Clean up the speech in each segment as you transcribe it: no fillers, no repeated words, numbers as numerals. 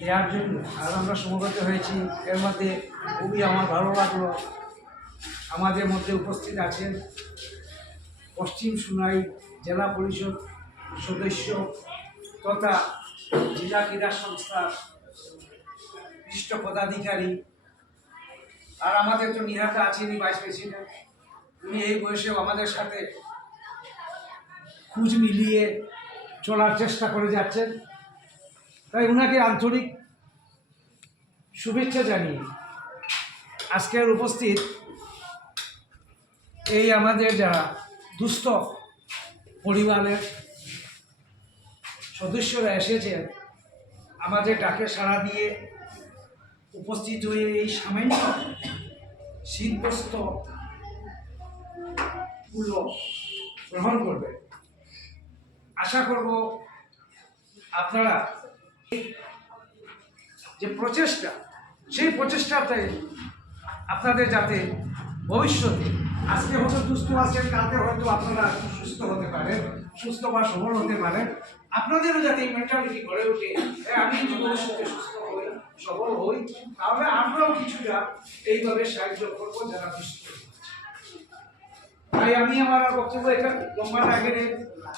দেওয়ার জন্য আর আমরা সমবেত হয়েছি। এর মধ্যে খুবই আমার ভালো লাগলো, আমাদের মধ্যে উপস্থিত আছেন পশ্চিম সোনাই জেলা পরিষদ সদস্য তথা জেলা ক্রীড়া সংস্থার বিশিষ্ট পদাধিকারী, আর আমাদের তো নিহাতা আছেনই ভাইস প্রেসিডেন্ট। উনি এই বয়সেও আমাদের সাথে খুঁজ মিলিয়ে চলার চেষ্টা করে যাচ্ছেন, তাই ওনাকে আন্তরিক শুভেচ্ছা জানিয়ে আজকের উপস্থিত এই আমাদের যারা দুস্থ পরিবারের সদস্যরা এসেছেন, আমাদের ডাকে সাড়া দিয়ে উপস্থিত হয়ে এই সামান্য শীতবস্ত্রগুলো গ্রহণ করবে। আশা করব আপনারা যে প্রচেষ্টা, সেই প্রচেষ্টাতে আপনাদের যাতে ভবিষ্যতে, আজকে হয়তো দুস্থ আছেন, কালকে হয়তো আপনারা সুস্থ হতে পারেন, সুস্থ বা সবল হতে পারেন, আপনাদেরও যাতে এই মেন্টালিটি গড়ে ওঠে, আমি যদি ভবিষ্যতে সুস্থ হই, সবল হই, তাহলে আমরাও কিছুটা এইভাবে সাহায্য করবো যারা দুস্থ। তাই আমি আমার বক্তব্য এটা লম্বা না ঘেরে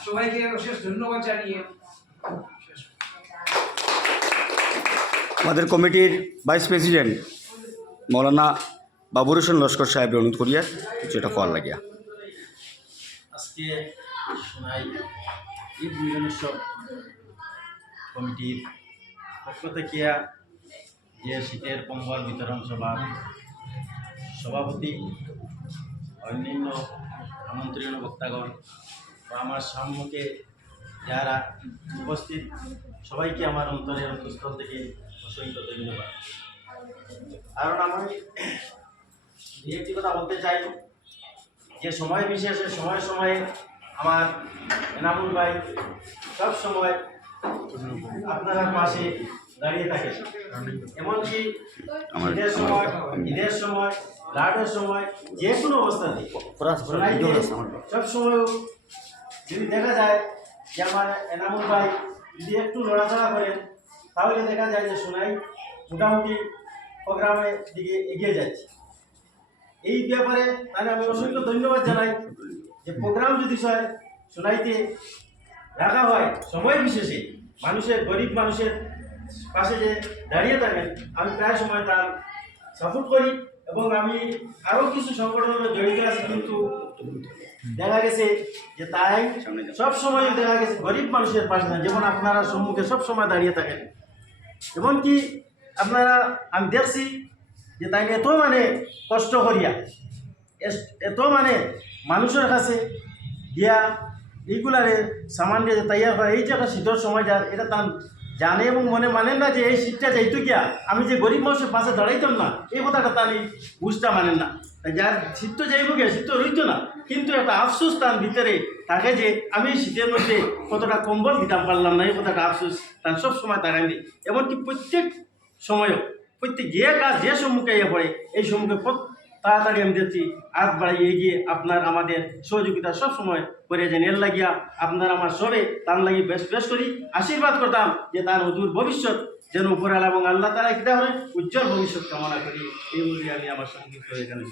সবাইকে অশেষ ধন্যবাদ জানিয়ে আমাদের কমিটির ভাইস প্রেসিডেন্ট মৌলানা বাবুর হোসেন লস্কর সাহেব অনুরোধ করিয়া কিছু এটা করার লাগিয়া। আজকে সোনাই ঈদ মিলনোৎসব কমিটির পক্ষ থেকে যে শীতের কম্বল বিতরণ সভার সভাপতি, অন্যান্য আমন্ত্রণীয় বক্তাগণ বা আমার সম্মুখে যারা উপস্থিত, সবাইকে আমার অন্তরের অন্তঃস্থল থেকে অসংখ্য ধন্যবাদ। কারণ আমি একটি কথা বলতে চাই যে সময় বিশেষে সময়ে সময়ে আমার এনামুল ভাই সব সময় আপনারা পাশে দাঁড়িয়ে থাকে, এমনকি ঈদের সময় লাডের সময় যে কোনো অবস্থাতে সব সময় যদি দেখা যায় যে আমার এনামুল ভাই যদি একটু লড়াচড়া করেন, তাহলে দেখা যায় যে সোনাই মোটামুটি প্রোগ্রামের দিকে এগিয়ে যাচ্ছে। এই ব্যাপারে তাহলে আমি অসংখ্য ধন্যবাদ জানাই যে প্রোগ্রাম যদি সোনাইতে রাখা হয় সময় বিশেষে মানুষের, গরিব মানুষের পাশে যে দাঁড়িয়ে থাকেন, আমি প্রায় সময় তার সাপোর্ট করি এবং আমি আরও কিছু সংগঠনের জড়িত আছি, কিন্তু দেখা গেছে যে তাই সব সময় দেখা গেছে গরিব মানুষের পাশে না, যেমন আপনারা সম্মুখে সব সময় দাঁড়িয়ে থাকেন। এমনকি আপনারা আমি দেখছি যে তাই এত কষ্ট করিয়া, এত মানুষের কাছে গিয়া এইগুলারে সামান দিয়ে তৈয়ার করা, এই যে একটা শীতের সময় যার এটা তার জানে এবং মনে মানেন না যে এই শীতটা যাইতো গিয়া আমি যে গরিব মানুষের পাশে দাঁড়াইতাম না, এই কথাটা তার এই বুঝটা মানেন না। যার শীত তো যাইব গিয়া, শীত তো রইতো না, কিন্তু একটা আফসোস তার ভিতরে থাকে যে আমি শীতের মধ্যে কতটা কম্বল দিতাম পারলাম না, এই কথাটা আফসোস তার সব সময় তাকায়নি। এমনকি প্রত্যেক সময়ও প্রত্যেক যে কাজ যে সম্মুখে ইয়ে পড়ে, এই সম্মুখে তাড়াতাড়ি আমি দেখছি হাত বাড়াই এগিয়ে আপনার আমাদের সহযোগিতা সব সময় করে যেন এর লাগিয়া আপনার আমার সবে তার লাগি বেশ করি আশীর্বাদ করতাম যে তার অদূর ভবিষ্যৎ যেন উপরালা এবং আল্লাহ তারা কিনা হয় উজ্জ্বল ভবিষ্যৎ কামনা করি। এই বলে আমি আমার সংক্ষিপ্ত এখানে